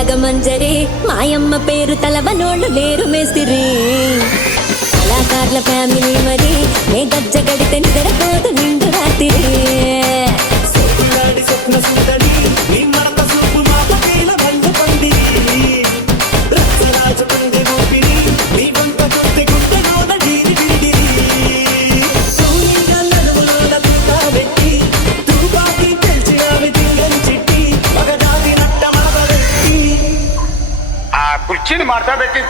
రాగమంజరి మాయమ్మ పేరు తలవనోళ్ళు లేరు మేస్తిరి కళాకారుల ఫ్యామిలీ మరి నే గజ్జ గడితే నిద్రపోదు నిండు రాత్రి స్వప్న సుందరి నీ మరత సూపు మాత వేల బంధ పంది రక్తరాజు పంది ఊపిరి నీ వంట కొద్ది గుండె గోద డీరి బిడిరి సూర్యుల నడుములోన తూగా పెట్టి తూగాకి పెంచి ఆమె దింగని చిట్టి మగజాతి నట్ట మరదెట్టి ఆ కుర్చీని మార్చబెట్టి